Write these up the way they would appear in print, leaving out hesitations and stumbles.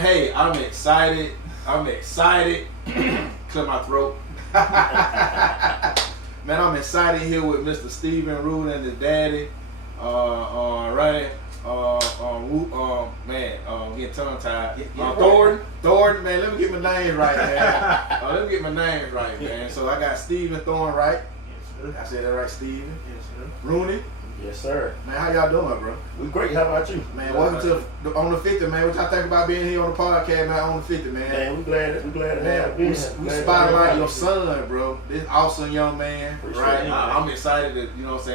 Man, hey, I'm excited. Clear my throat. Man, I'm excited here with Mr. Steven Root and his daddy. Right. I'm getting tongue tied. Thornton, man, let me get my names right, man. So I got Steven Thornton, right? Yes, sir. I said that right, Steven? Yes, sir. Rooney? Yes, sir. Man, how y'all doing, bro? We great. How about you? Man, welcome to On the 50, man. What y'all think about being here on the podcast, man, On the 50, man? Man, we glad to have We you. spotlight your son, bro. This awesome young man, Appreciate right? it. I'm excited to,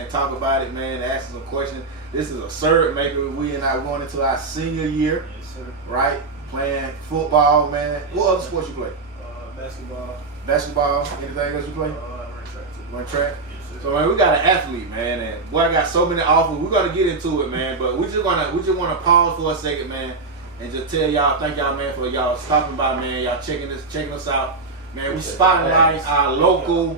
talk about it, man, ask some questions. This is a cert maker. We and I going into our senior year, Yes, sir. right? Playing football, man. What other sports you play? Basketball. Basketball? Anything else you play? Run track too. Run track? Yes, sir. So man, we got an athlete, man, and boy, I got so many offers. We're gonna get into it, man, but we just wanna pause for a second, man, and just tell y'all, thank y'all, man, for y'all stopping by, man, y'all checking us out, man. We spotlight our local,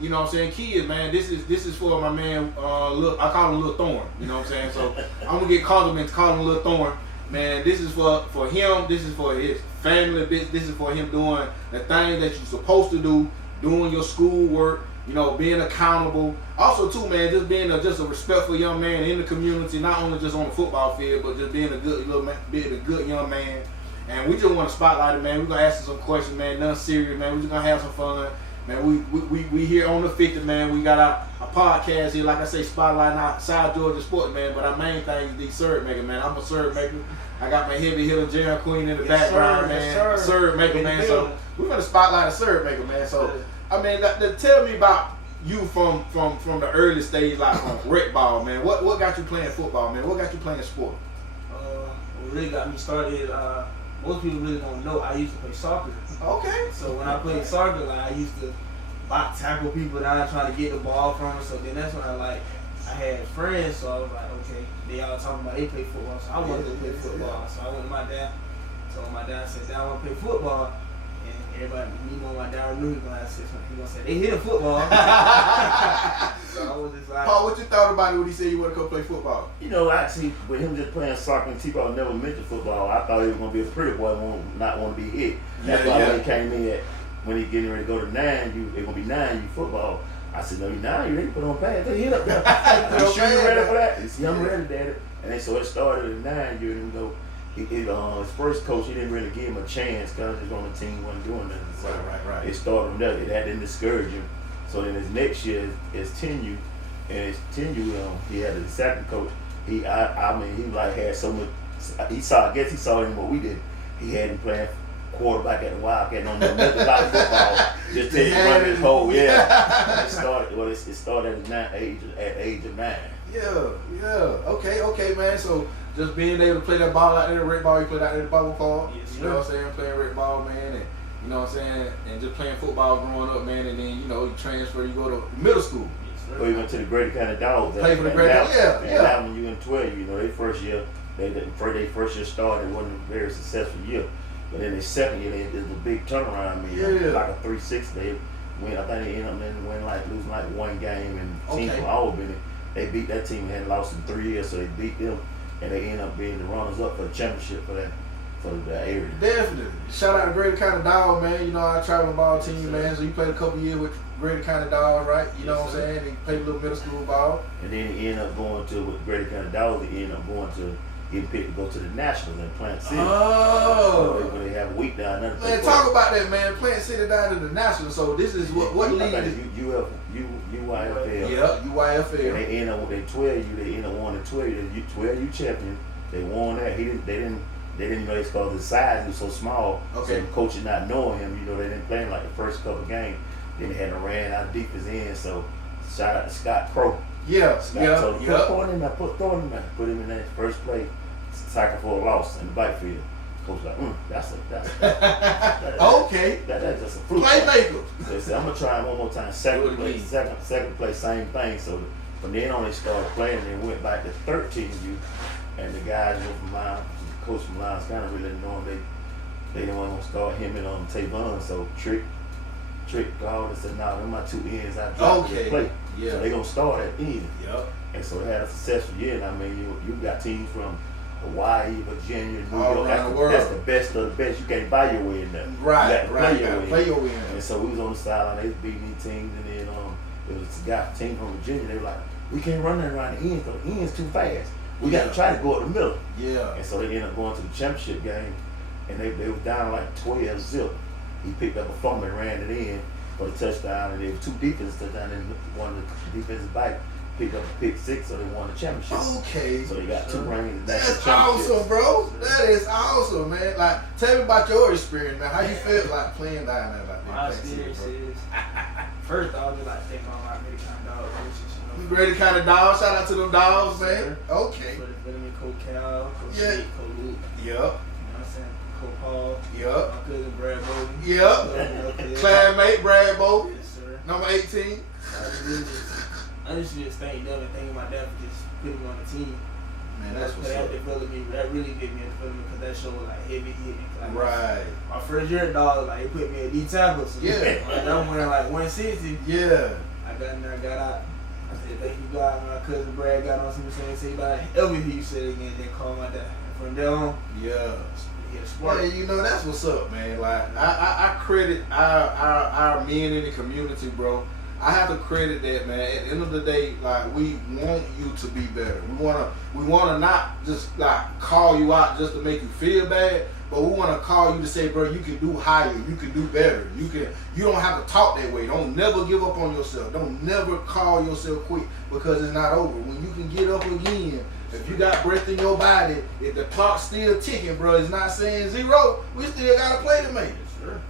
you know what I'm saying, kids, man. This is for my man, I call him Lil Thorn, you know what I'm saying. So I'm gonna get compliments, call him Lil Thorn, man. This is for him. This is for his family. This is for him doing the things that you're supposed to do, doing your schoolwork. Being accountable. Also, too, man, just being a respectful young man in the community, not only just on the football field, but just being a good young man. And we just want to spotlight it, man. We're gonna ask him some questions, man. Nothing serious, man. We're just gonna have some fun, man. We here on the 50, man. We got our podcast here, like I say, spotlighting outside Georgia sports, man. But our main thing is the serve maker, man. I'm a serve maker. I got my heavy hitter Jam Queen in the background, man. Yes, serve maker, man. So we're gonna spotlight a serve maker, man. So. I mean, tell me about you from the early stage, like from rec ball, man. What got you playing football, man? What got you playing sport? What really got me started, most people really don't know, I used to play soccer. Okay. So when I played soccer, I used to tackle people down trying to get the ball from them. So then that's when I had friends, so I was like, okay, they all talking about they play football, so I wanted to play football. So I went to my dad, told my dad, I said, Dad, I want to play football. Everybody, my dad knew he was gonna say they hit a football. So I was just like, Paul, what you thought about it when he said you want to go play football? Actually, with him just playing soccer and T-ball never mentioned football, I thought he was gonna be a pretty boy, not want to be hit. That's why when he came in when he getting ready to go to 9, they're gonna be 9, you football. I said, no, you 9, you ready to put on pads? They hit up there. I'm sure you ready for that? He said, I'm ready, Daddy. And then so it started at 9, you and go. His first coach, he didn't really give him a chance because he was on the team, wasn't doing nothing. So right. It started from there. That didn't discourage him. So then his next year is tenure, and his tenure, he had a second coach. He had so much. I guess he saw him what we did. He had him playing quarterback at the Wildcat, don't know nothing about football. Just tell you run his whole It started at age of 9. Yeah. Okay, man. So just being able to play that ball out there, the red ball, you played out there the ball ball. Yes, you know what I'm saying? Playing red ball, man, and you know what I'm saying, and just playing football growing up, man, and then you transfer, you go to middle school. yes, Or you went to the Grady County Dogs. Play for the Grady County, yeah. That when you in 12, they first year, they first year started, it wasn't a very successful year. But then their second year, it was a big turnaround. Like a 360. They win. I think they ended up losing one game, and teams from Albany, they beat that team and hadn't lost in 3 years, so they beat them, and they ended up being the runners up for the championship for the area. Definitely. Shout out to Grady County Dog, man. I traveling ball team, man. So you played a couple years with Grady County Dog, right? You know what I'm saying? He played a little middle school ball. And then he ended up going to with Grady County Dogs. He ended up going to. He picked to go to the Nationals in Plant City. Oh. When they have a week down there. Man, talk about that, man. Plant City down to the Nationals. So this is what league is UYFL. Yeah, UYFL. And they end up with their 12U. They end up winning 12U champion. They won that. They didn't know it's because the size was so small. Okay. So the coach is not knowing him. They didn't play him like the first couple games. Then they had ran out deep his end. So shout out to Scott Crow. Scott Put Thornton in there. Put him in that first play. Tackle for a loss in the backfield. Coach like, that's okay. That's just a fruit. Playmaker. So he said, I'm gonna try him one more time. Second play, same thing. So from then on, they started playing and they went back to 13U. And the guys from coach from Lions kind of really didn't know him. They didn't want to start him and Tavon. So Trick called and said, "No, them my two ends. I dropped to play. So they gonna start at end." Yep. And so they had a successful year. And I mean, you got teams from Hawaii, Virginia, New all York. around the world. That's best of the best. You can't buy your way in there. Right, You right. gotta Play your way in. And so we was on the sideline. They was beating these teams, and then there was a guy team from Virginia. They were like, we can't run that around the end because the end's too fast. We got to try to go up the middle. Yeah. And so they ended up going to the championship game, and they were down like 12-0. He picked up a fumble and ran it in for the touchdown, and there were two defensive touchdowns, and one of the defensive back picked up a pick six, so they won the championship. Okay. So they got two rings. That's awesome, bro. That is awesome, man. Like, tell me about your experience, man. How you feel like playing down there like that? My experience is, first I was just like thinking on my really kind of dog coaches. Great kind of dogs. Shout out to them dogs, man. Okay. For the vitamin, Coach Cal, Coach Yeah. Slick, Coach Luke. Yep. You know what I'm saying? Coach Paul. Yep. My cousin Brad Bowden. Yep. Classmate Brad Bow, Yes, sir. number 18. I just thank them and thank my dad for just putting me on the team. Man, that's what's that up. developed me. That really gave me a development because that showed like heavy hitting. Like, Right. My first year at dog, like, they put me at D tackle. So Yeah. Like, I'm wearing like 160. Yeah. I got in there, got out. I said, thank you, God. My cousin Brad got on some say about ever hear you say it again, then call my dad. And from there on, Yeah. he had a spark. Yeah, you know, that's what's up, man. Like, I credit our men in the community, bro. I have to credit that, man. At the end of the day, like, we want you to be better. We wanna not just like call you out just to make you feel bad, but we wanna call you to say, bro, you can do higher, you can do better. You don't have to talk that way. Don't never give up on yourself. Don't never call yourself quit because it's not over. When you can get up again, if you got breath in your body, if the clock's still ticking, bro, it's not saying zero, we still gotta play to make it.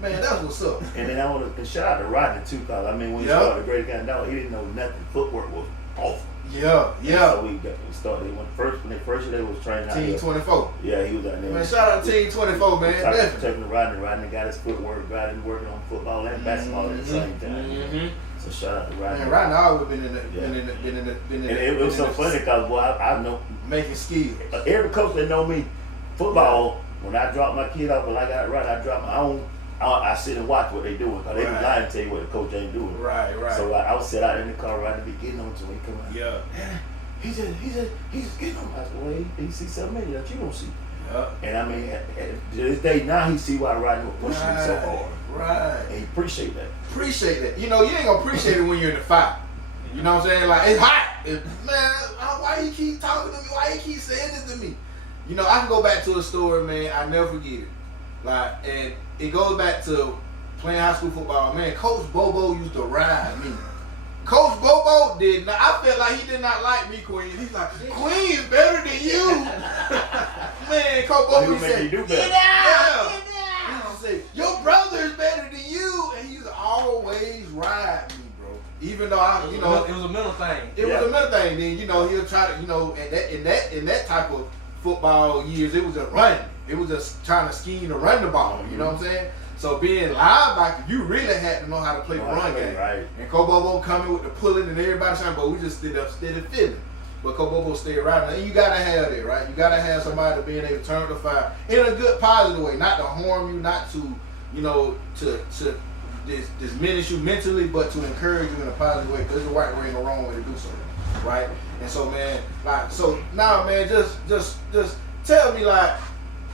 Man, that's what's up. And then I want to shout out to Rodney too, cause I mean when he started the Great Kind of Dog, he didn't know nothing. Footwork was awful. Yeah. So we started when they first year they was training out Team there. 24. Yeah, he was out there. Man, shout out to Team 24, man. Definitely. Talking to Rodney. Rodney got his footwork. Rodney working on football and basketball at the same time. Mm-hmm. So shout out to Rodney. Man, Rodney always been in And it was so funny because boy, I know making skills. every coach that know me, football. When I drop my kid off, when I got it right, I drop my own. I sit and watch what they doing because they be lying to tell you what the coach ain't doing. Right. So I would sit out in the car, Rodney be getting on to him. He come out. Yeah. He's just getting on. I said, well, he see something in you that you don't see. Yeah. And I mean, to this day now he see why Rodney was pushing him so hard. Right. And he appreciate that. Appreciate that. You know, you ain't gonna appreciate it when you're in the fight. You know what I'm saying? Like, it's hot. Man, why you keep talking to me? Why you keep saying this to me? You know, I can go back to a story, man. I never forget it. Like, and it goes back to playing high school football. Man, Coach Bobo used to ride me. Coach Bobo did not. I felt like he did not like me, Queen. He's like, Queen is better than you. Man, Coach Bobo said, get out. He used to say, your brother is better than you, and he used to always ride me, bro. Even though it was a mental thing. It was a mental thing. Then he'll try to, in that type of football years, it was just running. It was just trying to scheme to run the ball. You know what I'm saying? So being linebacker, you really had to know how to play the run game. Right. And Kobobo coming with the pulling and everybody saying, but we just stood up steady feeling. But Kobobo stayed right. And you gotta have that, right? You gotta have somebody being able to turn the fire in a good positive way, not to harm you, not to, to diminish you mentally, but to encourage you in a positive way. Because there's a right way and a wrong way to do something, right? And so, man, now, man, just tell me, like,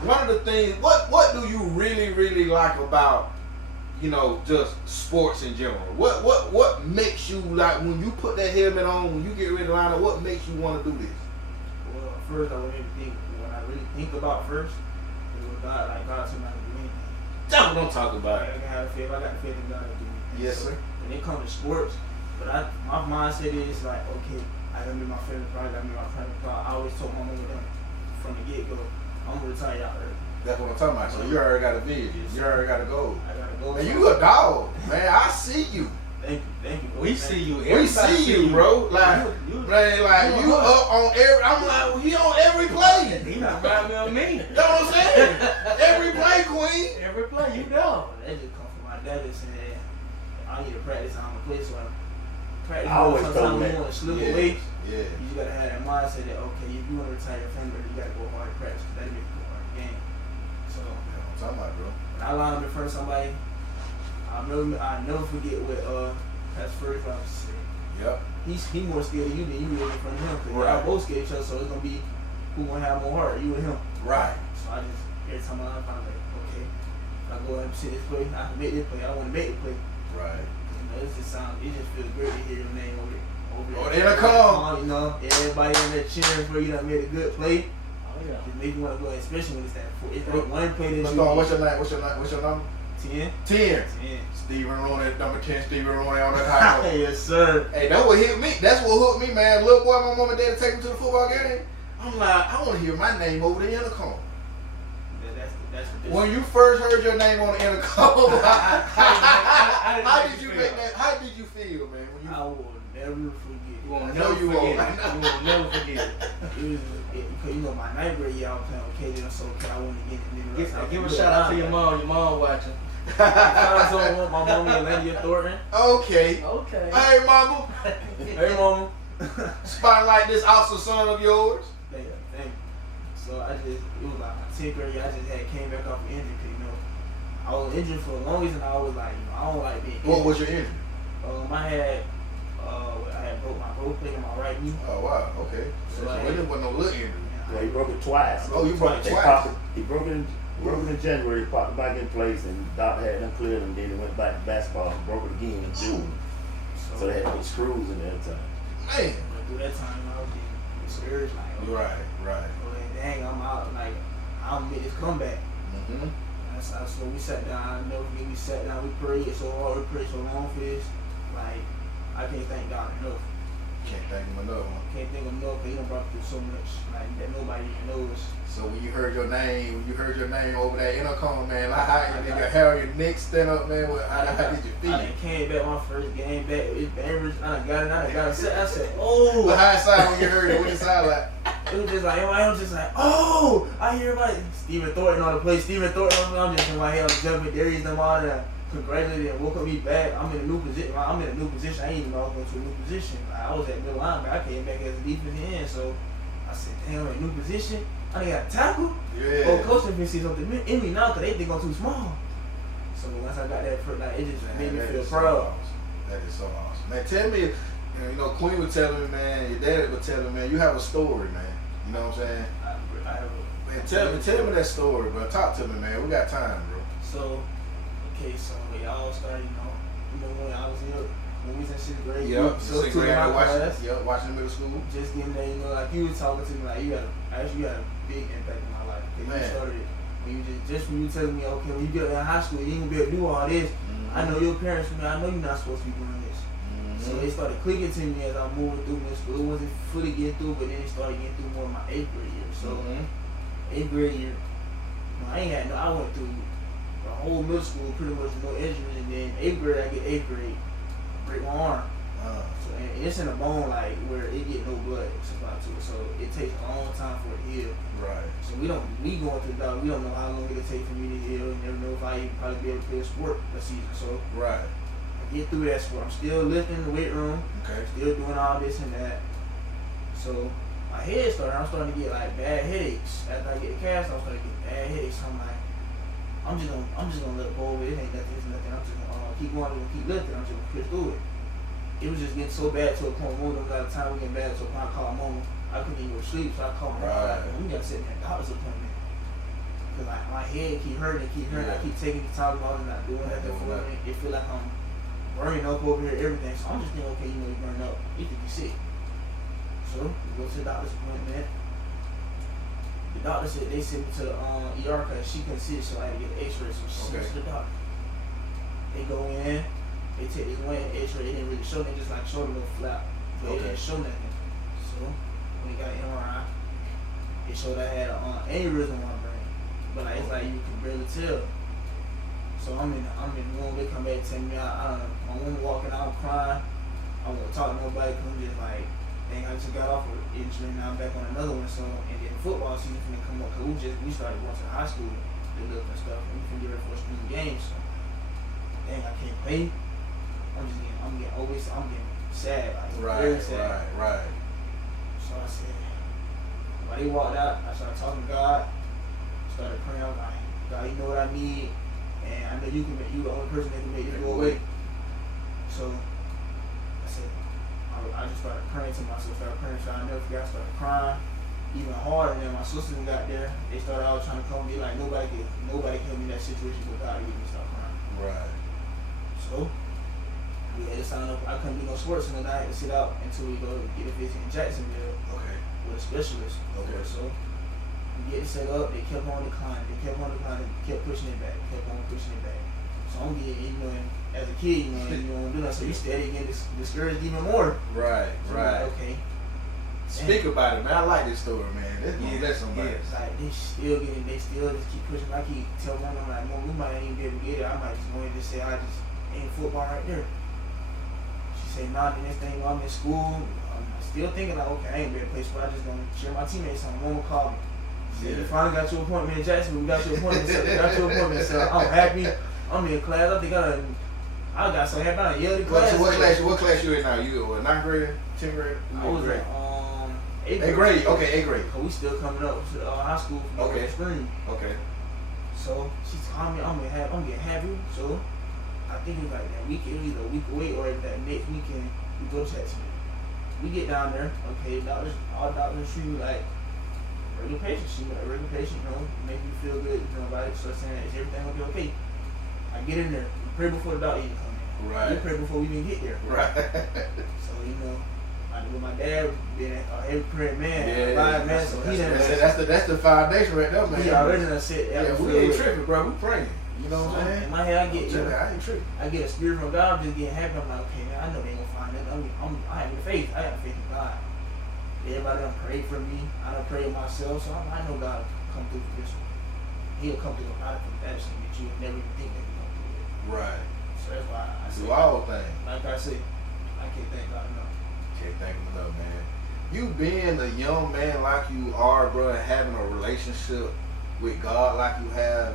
one of the things, what do you really, really like about, just sports in general? What makes you, like, when you put that helmet on, when you get ready to line up, what makes you want to do this? Well, first, when I really think about first, it was God, like, God told me how to do anything. Don't talk about it. I got the faith in God to do anything. Yes, sir. When it comes to sports, but my mindset is like, okay, I gotta make my family proud, I gotta make my family proud. I always told my mom and them from the get-go, I'm gonna retire y'all early. That's what I'm talking about. So you already got a vision. You already got a goal. I gotta go. And you a dog, man. I see you. Thank you. We see you. We see you, bro. Like, man, like you up on every. I'm like, well, he on every play. He remind me of me. You know what I'm saying? Every play, Queen. Every play, you know. That just come from my daddy saying, I need to practice how I'm gonna play. So I practice. I always told sometimes him you want to slip Yeah. away. Yeah. You just gotta have that mindset that okay, if you want to retire your family, you gotta go hard at practice. Cause that'll make you go hard at the game. So That's what I'm talking about, bro. when I line up in front of somebody, I never forget what Pastor First Officer said. Yep. He more scared of you than you is in front of him. Cause Right. y'all both scared of each other, so it's gonna be who gonna have more heart, you and him. Right. So I just every time I'm like, okay, if I go ahead and see this play, I can make this play. I want to make the play. Right. You know, it just feels great to hear your name over there. Oh, the intercom. You know, everybody in there cheering for you that made a good play. Oh yeah. Just make you want to go, especially when it's that one play that Let's you go. What's your name? What's your number? 10. 10. 10. Steven Rooney, number 10. Steven Rooney on that high note. Yes, sir. Hey, that's what hit me. That's what hooked me, man. Little boy, my mom and dad take me to the football game. I'm like, I want to hear my name over the intercom. That's When you first heard your name on the intercom, how didn't did you feel. make that? How did you feel, man? When you I will never forget. You won't I know never you forget won't. it. You will never forget it. Because you know my ninth grade year I was playing okay, then so I wanted to get the Give a shout out to your mom. Your mom watching. Shout out to my mom and Lady Thornton. Okay. Okay. Hey, mama. Hey, mama. Spotlight this awesome son of yours. Thank you. So it was like my 10th grade year, I just came back off the injury, you know. I was injured for the longest and I was like, you know, I don't like being injured. What was your injury? I had broke my growth plate in my right knee. Oh, wow. Okay. So it wasn't no little injury. Yeah, he broke it twice. Oh, you broke it They twice? popped it, he broke it in January, popped it back in place, and the doctor had them cleared, and then he went back to basketball and broke it again in June. So they had to put screws in there at the time. Man. But through that time, I was getting discouraged, like, oh, Right. well, dang, I'm out, like, I'll make this comeback. Mm-hmm. So we sat down, I never forget, we sat down, we prayed so hard, we prayed so long for this. Like, I can't thank God enough. Can't thank him enough. Can't think of enough, because he done brought through so much, like, that nobody even knows. So when you heard your name over that intercom, man, like how did your hair on your neck stand up, man? How did you feel? I done came back my first game back, it's Bainbridge, I done got it, I said, oh! But how it sound when you heard it? What it sound like? It was just like, I was just like, oh! I hear about Stephen Thornton on the play, Stephen Thornton, I'm just in my head, I'm jumping, Darius them all that congratulated and woke me back. I'm in a new position. I ain't even know I was going to a new position. Like, I was at middle linebacker. I came back as a defensive end, so I said, damn, in a new position. I done got a tackle. Yeah. Oh, coach didn't see something in me now because they think I'm too small. So once I got that, like, it just made me feel proud. That is so awesome. Man, tell me, you know, Queen was telling me, man, your daddy was telling me, man, you have a story, man. You know what I'm saying? I have Man, tell me that story, bro. Talk to me, man. We got time, bro. So, okay, so it all started, you know, when I was when we was in 6th grade. Yep. So Sixth to grade, my class. watching middle school. Just getting there, you know, like you was talking to me, like you had a big impact in my life. You Man. started it. When you just when you telling me, okay, when you get out of high school, you ain't gonna be able to do all this. I know your parents, man, I know you're not supposed to be doing this. So it started clicking to me as I moved through middle school. It wasn't fully getting through, but then it started getting through more in my 8th grade year. So 8th grade year, I went through the whole middle school pretty much no injuries, and then 8th grade I get 8th grade, break my arm. So and it's in a bone like where it get no blood supply to it, so it takes a long time for it to heal. Right. So we going to the doctor, we don't know how long it'll take for me to heal. You never know if I even probably be able to play a sport this season. So Right. I get through that sport. I'm still lifting in the weight room, Okay. still doing all this and that. So my head I'm starting to get like bad headaches. After I get the cast, I'm starting to get bad headaches. So I'm like, I'm just gonna let it go over. It ain't nothing. It's nothing. I'm just gonna keep going. I'm gonna keep lifting. I'm just gonna push through it. It was just getting so bad to a point. One of the time we getting bad to a point. I called mama. I couldn't even go to sleep, so I called my mom. Like, we gotta sit in a doctor's appointment. Cause like my head keep hurting. Yeah. I keep taking these Tylenol and not doing nothing for me. It feel like I'm burning up over here, everything. So I'm just thinking, okay, you know, you burn up. You think you sick. So we go to the doctor's appointment. The doctor said they sent me to the ER because she couldn't see it, so I had to get an X-ray. So she sent me to the doctor. They go in, they take this one X-ray. It didn't really show. They just like showed a little flap, but it didn't show nothing. So when they got an MRI, it showed I had an aneurysm in my brain, but like, it's like you can barely tell. So I'm in the room. They come back and tell me, I don't know. My woman walking out crying. I won't talk to nobody because I'm just like, dang, I just got off of injury, now I'm back on another one. So, and then football season finna come up because we started going to high school to look and stuff, and we finna get ready for a spring game. So, dang, I can't play. I'm getting sad, like very sad. Right. So I said, while they walked out, I started talking to God, started praying. I was like, God, you know what I need, and I know you the only person that can make this go away. So I said, I just started praying to myself, so I never forgot, I started crying. even harder. And then my sisters got there. They started out trying to come and be like, nobody can help me in that situation, but God get me stop crying. Right. So we had to sign up. I couldn't do no sports, and then I had to sit out until we go get a visit in Jacksonville Okay. with a specialist. Okay. So we get it set up. They kept on declining. Kept pushing it back. So I'm getting, and as a kid, you don't do that. So you steady getting discouraged even more. Right. So Right. Like, okay. Speak about it, man. I like this story, man. This gonna bless somebody. Like they still just keep pushing. I keep telling them, I'm like, Mom, we might not even be able to get it. I might just go and just say, I just ain't football right there. She said, nah, the next thing I'm in school, I'm still thinking like, okay, I ain't be able to play sport. I just gonna share my teammates something. Mama called me. Said, you finally got your appointment in Jacksonville. We got your appointment. So I'm happy. I'm in class. I think I got so happy. I yelled in class. What class you in now? You what, 9th grade, 10th grade? I was in 8th grade. Okay, 8th grade. Cause we still coming up to high school for spring. Okay. So she told me I'm getting happy. So I think it was like that weekend, it was either a week away or that next weekend we go to Jacksonville. We get down there. Okay, all doctors treat me like regular patient. She like regular patient, make me feel good. About it. So saying, is everything gonna be okay? I get in there. We pray before the doctor even come in. Right. We pray before we even get there. Right. So with my dad being a heavy praying man, man, so that's the foundation right there, man. He already done said, we ain't tripping, bro. We praying. You know what I'm saying? In my head, I get I ain't tripping. I get a spirit from God. I'm just getting happy. I'm like, okay, man, I know they ain't gonna find nothing. I have faith. I have faith in God. Everybody done prayed for me. I done prayed myself, so I know God will come through for this one. He'll come through a lot of that shit that you would never even think that he'll come through with. Right. So that's why I say, do all things. like I say, I can't thank God enough. Can't thank him enough, man. You being a young man like you are, bro, and having a relationship with God like you have,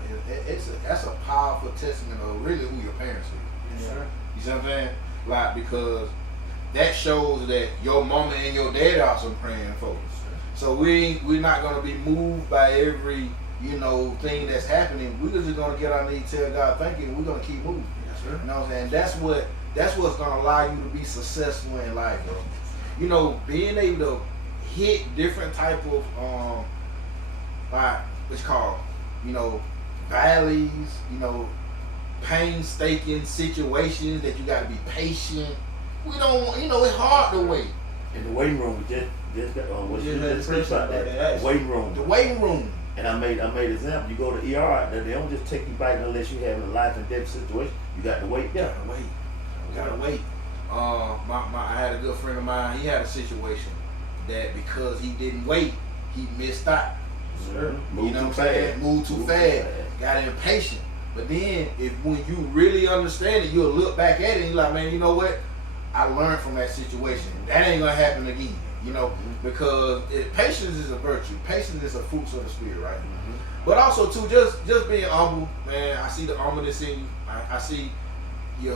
that's a powerful testament of really who your parents are. Yes, sir. You see what I'm saying? Like, because that shows that your mama and your dad are some praying folks. So we're not gonna be moved by every thing that's happening. We're just gonna get on our knees, tell God thank you, and we're gonna keep moving. Yes, sir. You know what I'm saying? That's what's gonna allow you to be successful in life, bro. Being able to hit different type of like what's called, valleys, painstaking situations that you gotta be patient. We don't want, it's hard to wait. In the waiting room, we just got what you just preached about that. Waiting room. The waiting room. And I made an example. You go to ER, they don't just take you back unless you have a life and death situation. You got to wait. Yeah, gotta wait. I had a good friend of mine. He had a situation that because he didn't wait, he missed out. Sure. Moved too fast. Got impatient. But then, when you really understand it, you'll look back at it and you're like, man, you know what? I learned from that situation. That ain't gonna happen again. Because patience is a virtue. Patience is a fruit of the spirit, right? Mm-hmm. But also too, just being humble, man. I see the humbleness in you. I see you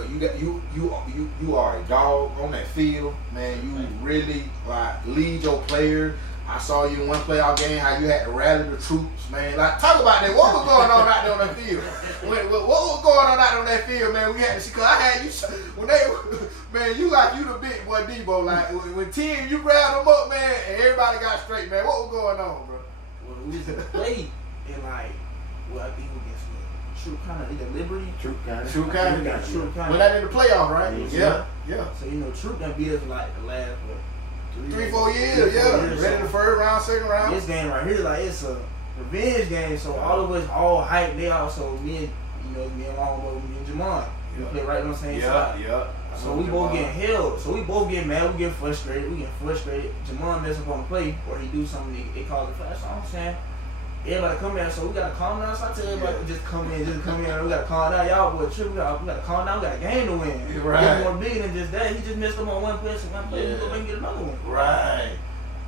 are a dog on that field, man. You really lead your players. I saw you in one playoff game how you had to rally the troops, man. Like, talk about that. What was going on out there on that field? What was going on out on that field, man? We had to see, cause I had you when they, man. You the big boy Debo. Like when team you grabbed them up, man, and everybody got straight, man. What was going on, bro? Well, we just played in I think against True kind of either Liberty. True kind. Well, that in the playoff, right? Yeah. So True done beat us like the last 3-4 years, ready in the first round, second round. This game right here, it's a revenge game. So all of us all hyped. They also me and Longbow, me and Jamon, we play right on the same side. Yeah. So we both getting held. So we both get mad. We get frustrated. Jamon mess up on the play, or he do something. They call it flash. So I'm saying, everybody come in. So we gotta calm down. So I tell everybody, just come in. We gotta calm down. Y'all boy, trip. We gotta calm down. We got a game to win. Right. It's more bigger than just that. He just messed up on one play. So one play, we go back and get another one. Right.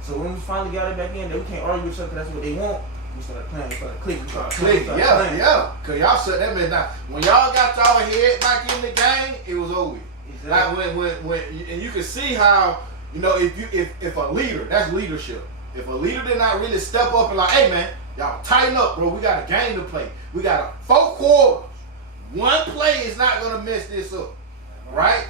So when we finally got it back in, we can't argue with each other because that's what they want. We started playing. We started clicking. Yeah. Cause y'all shut that man down. When y'all got y'all head back in the game, it was over. Exactly. Like when and you can see how if a leader, that's leadership. If a leader did not really step up and like, hey man, y'all tighten up, bro. We got a game to play. We got 4 quarters. One play is not gonna mess this up, right?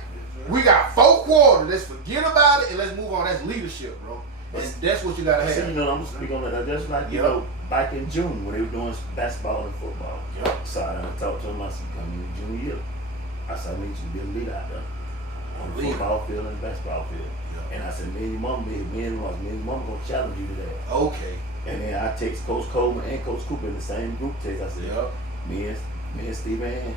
We got 4 quarters. Let's forget about it and let's move on. That's leadership, bro. And that's what you gotta have. See, you know, I'm speaking on that. That's like, you know, back in June when they were doing basketball and football. Yep. So I talked to him, I said, come in junior year. I said, I need you to be a leader out there. On the football field and the basketball field. Yeah. And I said, me and your mama, gonna challenge you to that. Okay. And then I text Coach Coleman and Coach Cooper in the same group text. I said, Yep. me and Steven and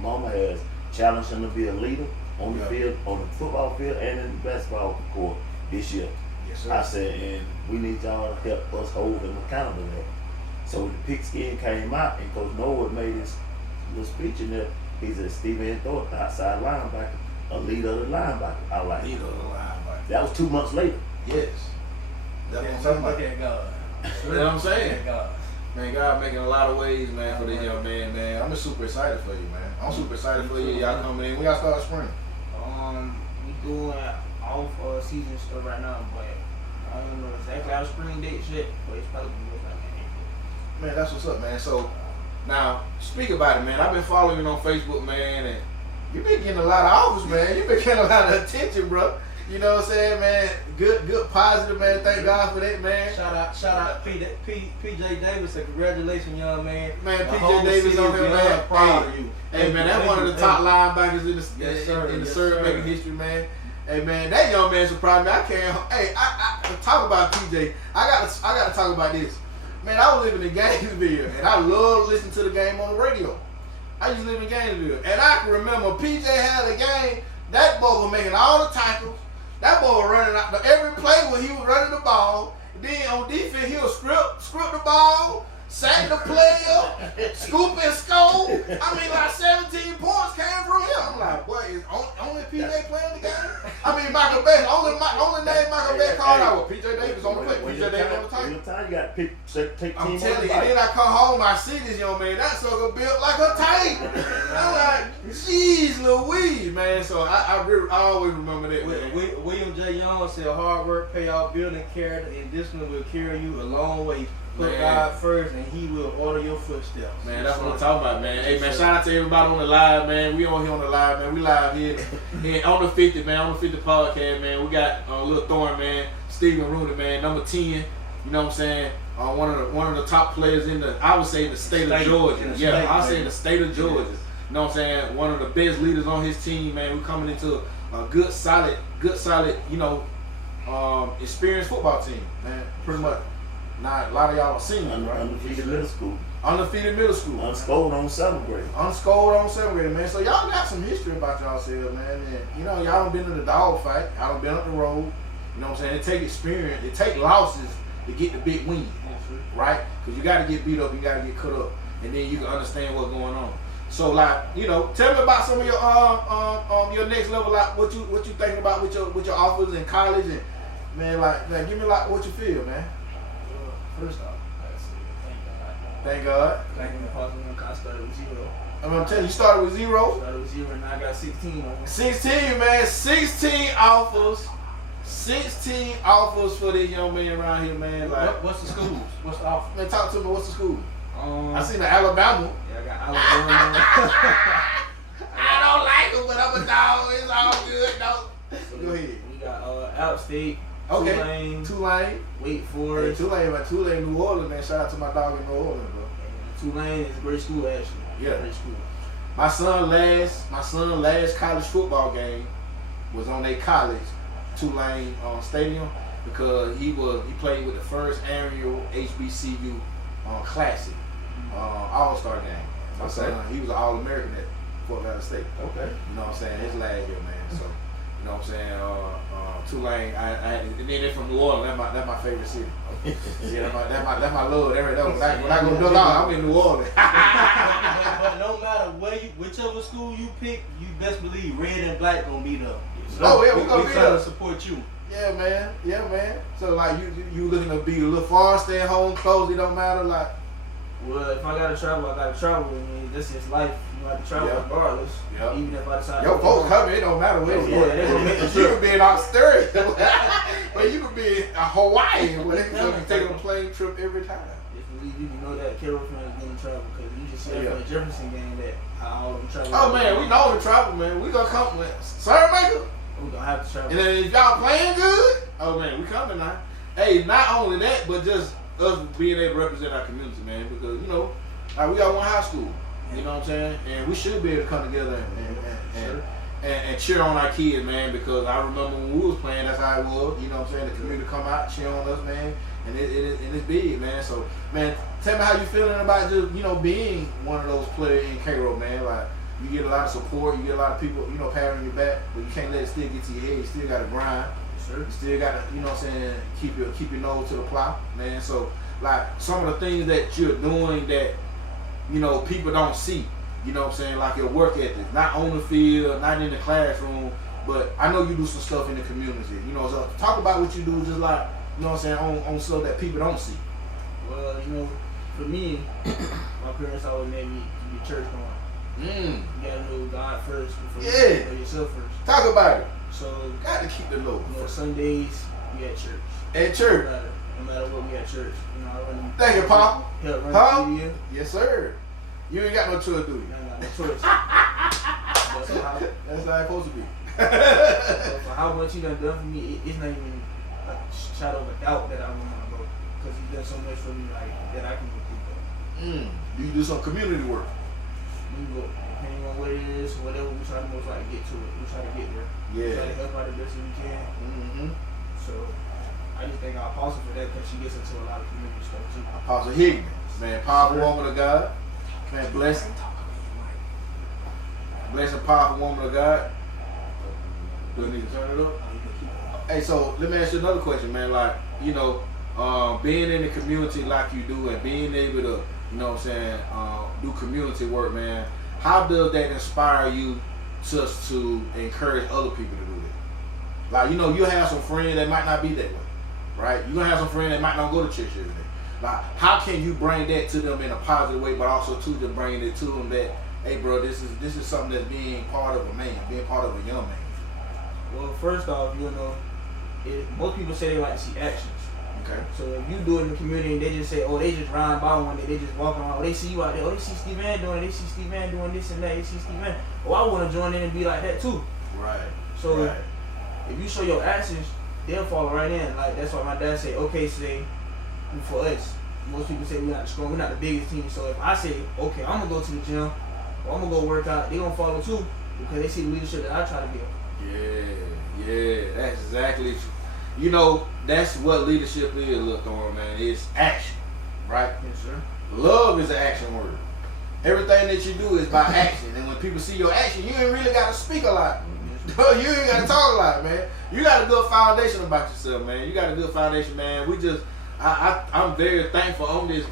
Mama has challenged him to be a leader on the field, on the football field and in the basketball court this year. Yes, sir. I said, and we need y'all to help us hold them accountable to that. So when the pigskin came out and Coach Noah made his little speech in there, he said, Steven Thornton, outside linebacker, a leader of the linebacker. I like Leader of the linebacker. that was 2 months later. Yes. That's what I'm talking about. Look at God. You know what I'm saying? Look at God. Man, God making a lot of ways, man, for this young man. I'm just super excited for you, man. I'm super excited for you. Y'all coming in. We gotta start spring. We doing off season stuff right now, but I don't know exactly our spring date yet, but it's probably gonna look like that. Man, that's what's up, man. So, now, speak about it, man. I've been following you on Facebook, man, and you've been getting a lot of offers, man. You've been getting a lot of attention, bro. You know what I'm saying, man? Good, positive, man. Thank God for that, man. Shout out PJ Davis and congratulations, young man. Man, The PJ whole Davis city on is here, beyond man. proud of you. Hey, man, that's one of the top linebackers in the Yes, Surrey sir. making history, man. Hey, man, that young man surprised me. I can't. Hey, I talk about PJ. I gotta talk about this. Man, I was living in Gainesville, and I love listening to the game on the radio. I used to live in Gainesville, and I can remember PJ had a game. That boy was making all the tackles. That boy was running out every play when he was running the ball. Then on defense, he'll script the ball, sack the player, scoop and score. I mean, like 17 points came from him. I'm like, what is only PJ playing the game? I mean, Michael Bay, only name Michael Bay called out was PJ Davis on the play. PJ Davis on the When title. your time, you got to take I'm team telling you, on and then I come home, I see this young man, that sucker built like a tank. I'm like, jeez Louise, man. So I always remember that, man. William J. Young said, hard work, pay off, building character, and discipline will carry you a long way. Put Man. God first, and He will order your footsteps. Man, that's what I'm talking about, man. Hey, man, shout out to everybody on the live, man. We on here on the live, man. We live here on the 50, man. On the 50 podcast, man. We got little Thornton, man. Stephen Rooney, man. Number 10. You know what I'm saying? One of the top players in I would say in the state of Georgia. Yeah, I would say in the state of Georgia. You know what I'm saying? One of the best leaders on his team, man. We coming into a good, solid, you know, experienced football team, man. Pretty much. Not a lot of y'all are seniors, right? Undefeated middle school. Undefeated middle school. Unscored on 7th grade. Unscored on 7th grade, man. So y'all got some history about y'allselves, man. And you know, y'all done been in the dog fight. Y'all done been up the road. You know what I'm saying? It take experience. It take losses to get the big win, right? Because you got to get beat up. You got to get cut up, and then you can understand what's going on. So, like, you know, tell me about some of your next level, like what you thinking about with your offers in college, and man, like give me like what you feel, man. First off, I say Thank God. thank you for possible because I started with 0. I'm telling you, you started with 0. Started with 0 and now I got 16 on 16, man. 16 offers. 16 offers for this young man around here, man. Like, What's the schools? What's the offer? man, talk to me. What's the school? them. I seen the Alabama. Yeah, I got Alabama. I don't like him, but I'm a dog. It's all good, though. Go ahead. We got App State, Okay. Tulane, Tulane. Wake Hey, Forest. Tulane, New Orleans, man. Shout out to my dog in New Orleans, bro. Tulane is a great school, actually. Yeah. Great school. My son last college football game was on a college Tulane stadium because he played with the first annual HBCU Classic All-Star game. My son, he was an All-American at Fort Valley State. Okay. You know what I'm saying? His last year, man. So, you know what I'm saying? Tulane, and then they're from New Orleans. That's my favorite city. Yeah, that's my love. When I go to Duck Out, I'm in New Orleans. But no matter whichever school you pick, you best believe red and black gonna be there. Oh, yeah, we gonna be trying there. to support you. Yeah, man. So like you looking to be a little far, stay home, close. It don't matter. Like, Well, if I gotta travel, I gotta travel. I mean, this is life. You have to travel Yeah. regardless. Yeah. Even if I decide your to folks coming, it don't matter where Yeah, you they gonna make the You trip. could be in Australia, but you could be in Hawaii, where they could be taking a plane trip every time. If you know that Carol fans gonna travel because you just said Yeah. for the Jefferson game that how all of them travel. Oh man, we know the travel, man. We gonna come with Sir Maker. We gonna have to travel. And then if y'all playing good, Oh man, we coming now. Hey, not only that, but just us being able to represent our community, man. Because like we got one high school. You know what I'm saying? And we should be able to come together and cheer on our kids, man. Because I remember when we was playing, that's how it was. You know what I'm saying? The community come out, cheer on us, man. And it's big, man. So, man, tell me how you feeling about just being one of those players in Cairo, man. Like you get a lot of support, you get a lot of people, patting your back, but you can't let it still get to your head. You still got to grind. Sure. You still got to, what I'm saying, keep your nose to the plow, man. So, like some of the things that you're doing that people don't see. You know what I'm saying? Like your work ethic, not on the field, not in the classroom, but I know you do some stuff in the community. So talk about what you do, just like what I'm saying, on stuff that people don't see. Well, for me, my parents always made me to be church going. You gotta know God first before you know yourself first. Talk about it. So got to keep the low. Sundays we at church. At church. No matter what, we at church. I run. Thank you, Pop. Help run the media. Yes, sir. You ain't got no choice, do you? I ain't got no choice. That's how it's supposed to be. So for how much he done for me, it's not even a shadow of a doubt that I want to go, because he's done so much for me, like that I can go. Do you do some community work? We go, depending on what it is, whatever we try to get to it. We try to get there. Yeah. We try to help out the best as we can. So I just thank our apostle for that, because she gets into a lot of community stuff too. Apostle Higgins, man, powerful woman of God. Man, bless a powerful woman of God. Do I need to turn it up? Hey, so let me ask you another question, man. Like, being in the community like you do and being able to, do community work, man, how does that inspire you just to encourage other people to do that? Like, you have some friends that might not be that way, right? You're going to have some friends that might not go to church every day. Like, how can you bring that to them in a positive way, but also to bring it to them that, hey, bro, this is something that's being part of a man, being part of a young man. Well, first off, most people say they like to see actions. Okay. So if you do it in the community and they just say, they just ride by one day, they just walk around, they see you out there, they see Steve Ann doing it, they see Steve Ann doing this and that, they see Steve Ann. I want to join in and be like that too. Right. So if you show your actions, they'll fall right in. Like, that's why my dad say, say, for us, most people say we're not strong, we're not the biggest team. So if I say, okay, I'm gonna go to the gym, or I'm gonna go work out, they gonna follow too, because they see the leadership that I try to give. Yeah, that's exactly. That's what leadership is, look on, man. It's action, right? Yes, sir. Love is an action word. Everything that you do is by action, and when people see your action, you ain't really got to speak a lot. You ain't got to talk a lot, man. You got a good foundation about yourself, man. You got a good foundation, man. I'm very thankful on this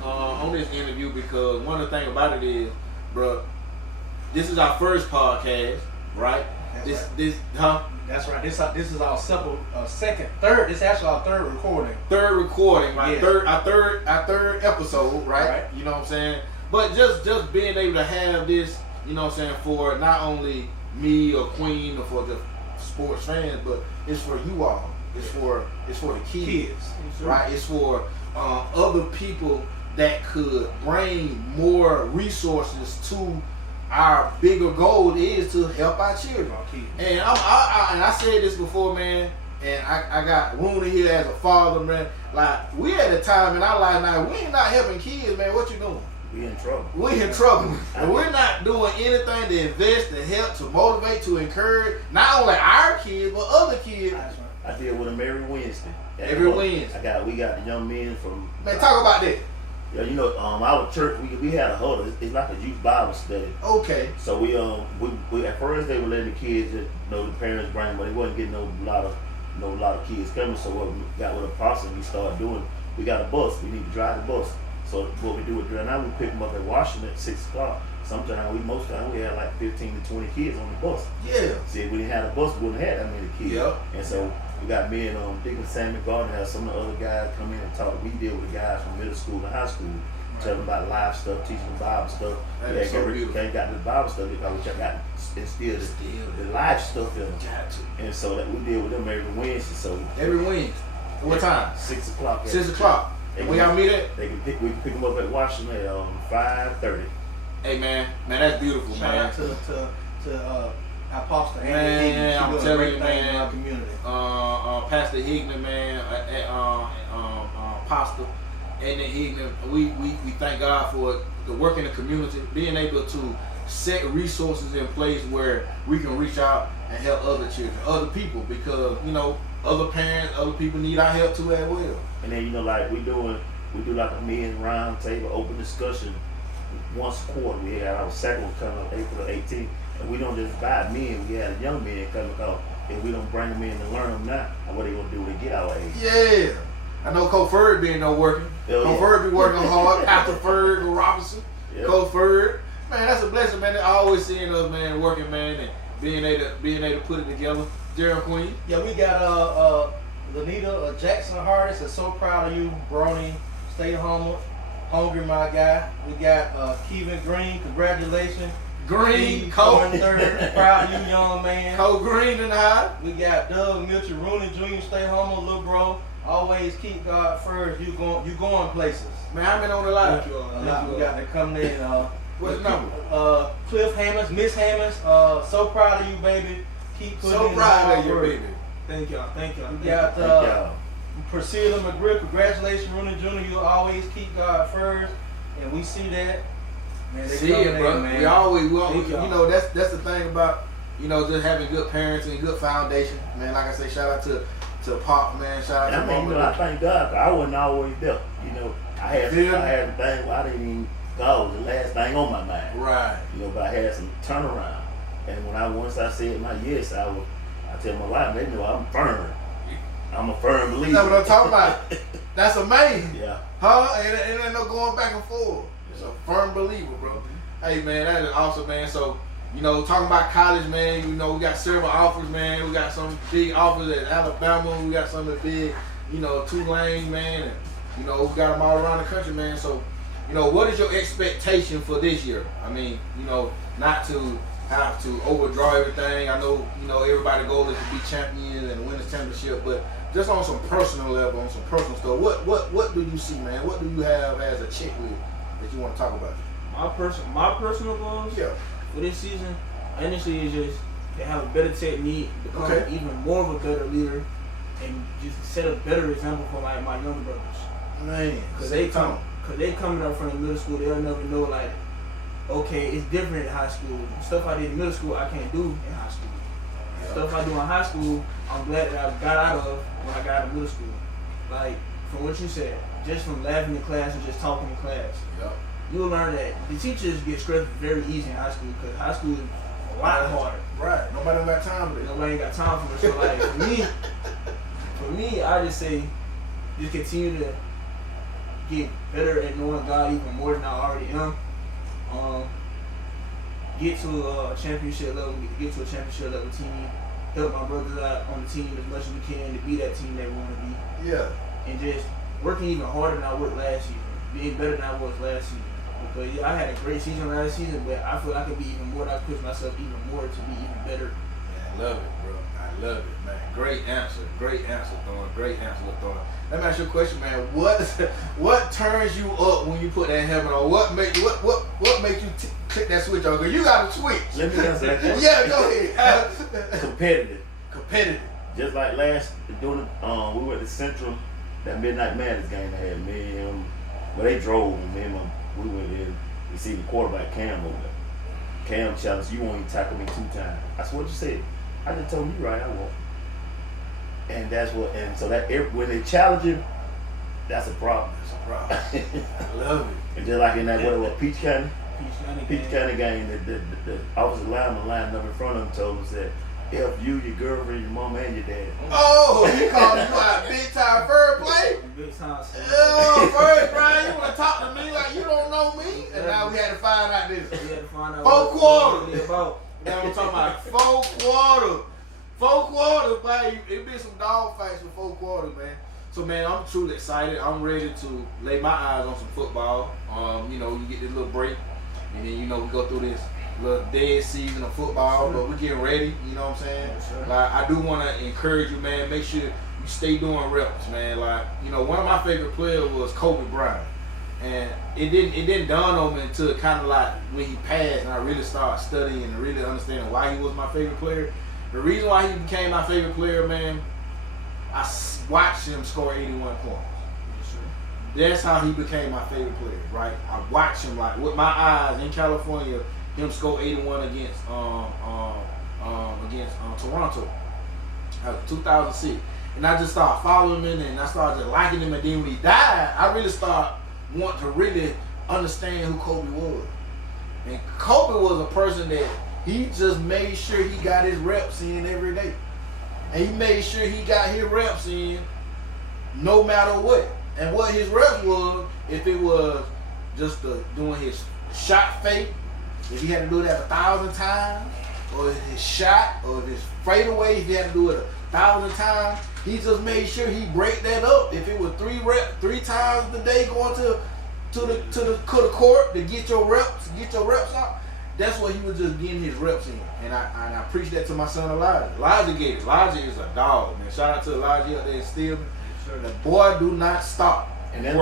interview, because one of the things about it is, bro, this is our first podcast, right? That's right. This is our third. This is actually our third recording. Third recording, right? Yes. Our third episode, right? You know what I'm saying? But just being able to have this, for not only me or Queen or for the sports fans, but it's for you all. It's for the kids, right? It's for other people that could bring more resources to our bigger goal is to help our children. And I said this before, man, and I got room in here as a father, man. Like, we at a time in our life now, we ain't not helping kids, man. What you doing? We in trouble. We in trouble. And we're not doing anything to invest, to help, to motivate, to encourage, not only our kids, but other kids. I deal with them every Wednesday. Every Wednesday. We got the young men from. Man, talk about that. Yeah, our church, we had a huddle. It's like a youth Bible study. Okay. So we at first they were letting the kids, the parents bring, but they wasn't getting a lot of kids coming. So what we got with Apostle, we started doing. We got a bus. We need to drive the bus. So what we do with right now, we pick them up at Washington at 6:00. Sometimes most times we had like 15 to 20 kids on the bus. Yeah. See, if we didn't have a bus, we wouldn't have that many kids. Yep. And so we got me and Dick and Sammy Gardner, have some of the other guys come in and talk. We deal with the guys from middle school and high school, tell them about life stuff, teaching them Bible stuff. That is so beautiful. They got the Bible stuff because we got instilled the life stuff in them. And so that we deal with them every Wednesday. So every Wednesday. What time? 6:00. 6:00. And where y'all meet at? We can pick them up at Washington at 5:30. Hey man, that's beautiful, Shout man. out to Apostle Man, Andy Higgins. She I'm doing a telling great you, thing in man. our community. Pastor Hickman, man, Pastor Andy Hickman, we thank God for the work in the community, being able to set resources in place where we can reach out and help other children, other people, because other parents, other people need our help too as well. And then like we do like a men's round table open discussion once a quarter. We had our second one coming up April 18th, and we don't just buy men. We had young men coming up, and we don't bring them in and learn them now. And what they gonna do when they get our age? Yeah, I know Coach Ferd being no working. Coach Ferd be working hard. Pastor Ferd Robinson, Coach Ferd, man, that's a blessing, man. They always seeing us, man, working, man, and being able to put it together. Gerald Queen. Yeah, we got Lanita Jackson Hardis. I'm so proud of you, Brony. Stay hungry, my guy. We got Kevin Green. Congratulations. Green, Coach Coach. third. Proud of you, young man. Coach Green and I. We got Doug Mitchell, Rooney Jr. Stay humble, little bro. Always keep God first. You going places. Man, I've been on the line. Thank you all. We got to come in. What's the number? Cliff Hammons, Miss Hammons. So proud of you, baby. Keep putting So in proud the of you, hard work. baby. Thank y'all. We got Thank y'all. Priscilla McGrill. Congratulations, Rooney Jr. You always keep God first, and we see that. Man, they See coming it, bro. in, man. We always, Thank y'all. that's the thing about, just having good parents and good foundation, man. Like I say, shout out to Pop, man. Shout out And to I mean, Mama. I thank God 'cause I wasn't always there. I had Feel me? the thing where I didn't even, God was the last thing on my mind. Right. But I had some turnaround. And once I said my yes, I tell my wife, they know I'm firm. I'm a firm believer. That's what I'm talking about. That's amazing. Yeah. Huh? It ain't no going back and forth. It's a firm believer, bro. Hey, man, that is awesome, man. So, talking about college, man, we got several offers, man. We got some big offers at Alabama. We got some at big, Tulane, man. And, we got them all around the country, man. So, what is your expectation for this year? I mean, not to have to overdraw everything. I know, everybody's goal is to be champions and win the championship, but just on some personal level, on some personal stuff, what do you see, man? What do you have as a checklist that you want to talk about? My personal goals for this season, honestly, is just to have a better technique, become even more of a better leader, and just set a better example for like my younger brothers. Man, Cause they coming up from the middle school, they'll never know like, okay, it's different in high school. Stuff I did in middle school, I can't do in high school. Stuff I do in high school, I'm glad that I got out of when I got out of middle school. Like, from what you said, just from laughing in class and just talking in class, you'll learn that the teachers get stressed very easy in high school because high school is a lot harder. Right. Nobody got time for it. Nobody ain't got time for it. So like for me, I just say, just continue to get better at knowing God even more than I already am. Get to a championship level team. Help my brothers out on the team as much as we can to be that team that we want to be. Yeah. And just working even harder than I worked last season. Being better than I was last season. Because I had a great season last season, but I feel I could be even more. I push myself even more to be even better. Man, I love it, bro. I love it, man. Great answer, Thorn. Great answer, Thorn. Let me ask you a question, man. What turns you up when you put that helmet on? What make you click that switch on? Cause you got to switch. Let me answer that question. Yeah, go ahead. Competitive. Just like during we went to Central, that Midnight Madness game they had. Me and him, they drove, and me and we went in. We see the quarterback Cam over there. Cam challenged, you won't even tackle me 2 times. That's what you said. I just told you right, I won't. And so when they challenge him, that's a problem. That's a problem. I love it. And just like in that Peach County game, the offensive lineman lined up in front of him told him, said, F you, your girlfriend, your mama, and your dad. Oh, he called you out big time third play? Big time. Oh, first, Brian, you want to talk to me like you don't know me? And now we had to find out this. We had to find out 4 quarters. What about. Now I'm talking about 4 quarters. 4 quarters, man. It been some dog fights for 4 quarters, man. So, man, I'm truly excited. I'm ready to lay my eyes on some football. You get this little break, and then, we go through this little dead season of football, but we're getting ready, you know what I'm saying? Like, I do want to encourage you, man, make sure you stay doing reps, man. Like, one of my favorite players was Kobe Bryant. And it didn't dawn on me until kind of like when he passed, and I really started studying and really understanding why he was my favorite player. The reason why he became my favorite player, man, watched him score 81 points. That's how he became my favorite player, right? I watched him like with my eyes in California, him score 81 against Toronto, 2006, and I just started following him and I started just liking him. And then when he died, I really started wanting to really understand who Kobe was. And Kobe was a person that he just made sure he got his reps in every day, and he made sure he got his reps in no matter what. And what his reps was, if it was just doing his shot fake, if he had to do that 1,000 times, or his shot, or his fadeaway, if he had to do it 1,000 times, he just made sure he break that up. If it was 3 times a day going to the court to get your reps out, that's what he was just getting his reps in. And I preached that to my son Elijah. Elijah get it. Elijah is a dog, man. Shout out to Elijah up there in Stillman. The boy do not stop. And that's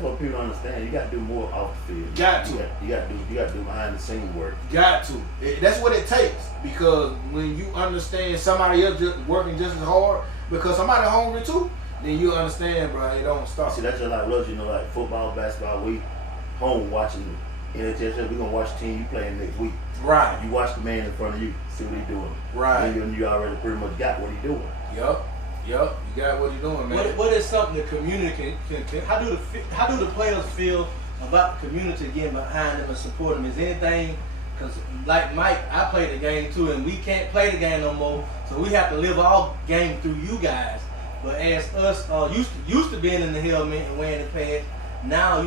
what people don't understand. You got to do more off the field. Got to. You got to do behind the scenes work. Got to. That's what it takes. Because when you understand somebody else just working just as hard, because somebody hungry too, then you understand, bro. It don't stop. See, that's just like us, like football, basketball. We home watching NHL. We gonna watch the team you playing next week. Right. You watch the man in front of you, see what he doing. Right. And you already pretty much got what he doing. Yup. You got what you're doing, man. What is something the community can how do the players feel about the community getting behind them and supporting them? Is anything, because like Mike, I played the game too, and we can't play the game no more, so we have to live our game through you guys. But as us used to being in the helmet and wearing the pads, now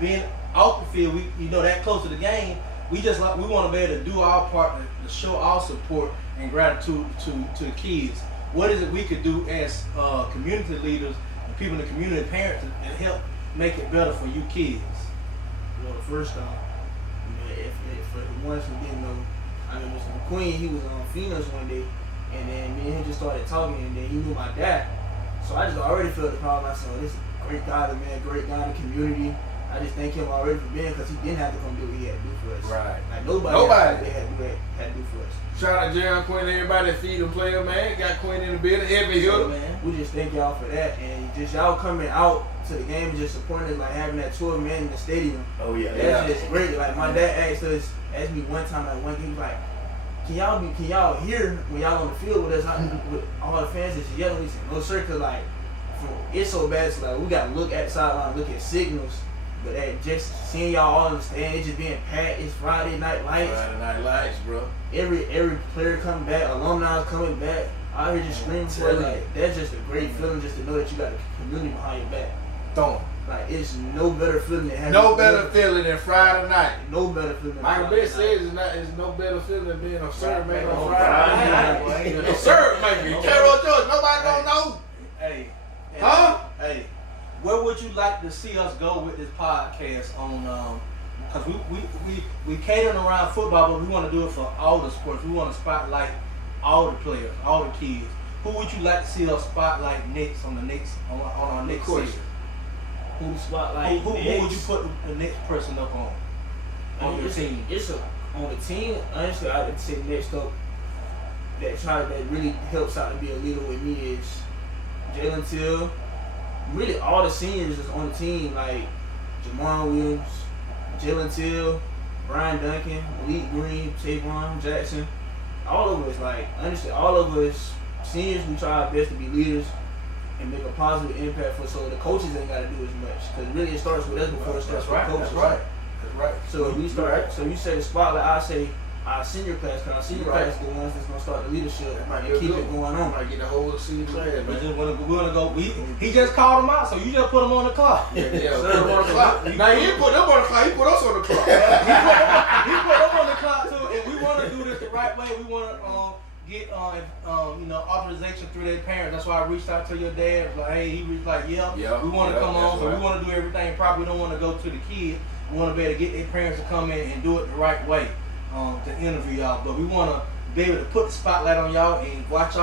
being off the field, we that close to the game, we want to be able to do our part to show our support and gratitude to the kids. What is it we could do as community leaders and people in the community, parents, and help make it better for you kids? Well, first off, if for the ones who didn't know, I know Mr. McQueen, he was on Phoenix one day, and then me and him just started talking, and then he knew my dad. So I just already felt the problem. I said, oh, this is a great guy, man, great guy in the community. I just thank him already for being, because he didn't have to come do what he had to do for us. Right. Like nobody had to do for us. Shout out Jaron Quinn, everybody that feed them player, man. Got Quinn in the building, every hitter. Man, we just thank y'all for that, and just y'all coming out to the game and just supporting us, like having that 12 man in the stadium. Oh yeah. That's just great. Like my dad asked me one time, like one game, he was like, can y'all hear when y'all on the field with us, with all the fans just yelling? He said, no sir, cause like it's so bad, so like we gotta look at the sideline, look at signals. But just seeing y'all all in the stand, it just being packed. It's Friday night lights. Friday night lights, bro. Every player coming back, alumni coming back. Out here just screaming for it. Like that's just a great feeling, just to know that you got a community behind your back. Thornton. Like it's no better feeling than having no better feeling than Friday night. No better feeling. Than Michael Friday Bett says it's no better feeling than being a serve man on Friday night. A serve man. Carol George. Nobody don't know. Hey. Huh? Hey. Where would you like to see us go with this podcast on? Because we catering around football, but we want to do it for all the sports. We want to spotlight all the players, all the kids. Who would you like to see us spotlight next on our next season? Who spotlight? Who would you put the next person up on your team? On the team. Honestly, I would say next up that really helps out to be a leader with me is Jalen Till. Really, all the seniors that's on the team, like Jamar Williams, Jalen Till, Brian Duncan, Malik Green, Tavon Jackson, all of us, like, honestly, all of us seniors, we try our best to be leaders and make a positive impact so the coaches ain't got to do as much. Because really, it starts with us before it starts with the coaches. That's right. So if we start, so you say the spotlight, I say our senior class, because our senior class is the ones that's going to start the leadership and keep it going on. Might get the whole senior class, man. We're gonna go. He just called him out, so you just put him on the clock. Yeah, put him on the clock. Now he didn't put them on the clock. He put us on the clock. he put them on the clock too, and we want to do this the right way. We want to get authorization through their parents. That's why I reached out to your dad. Like, hey, he was like, we want to come on, so we want to do everything proper. We don't want to go to the kids. We want to be able to get their parents to come in and do it the right way. To interview y'all, but we want to be able to put the spotlight on y'all and watch y'all.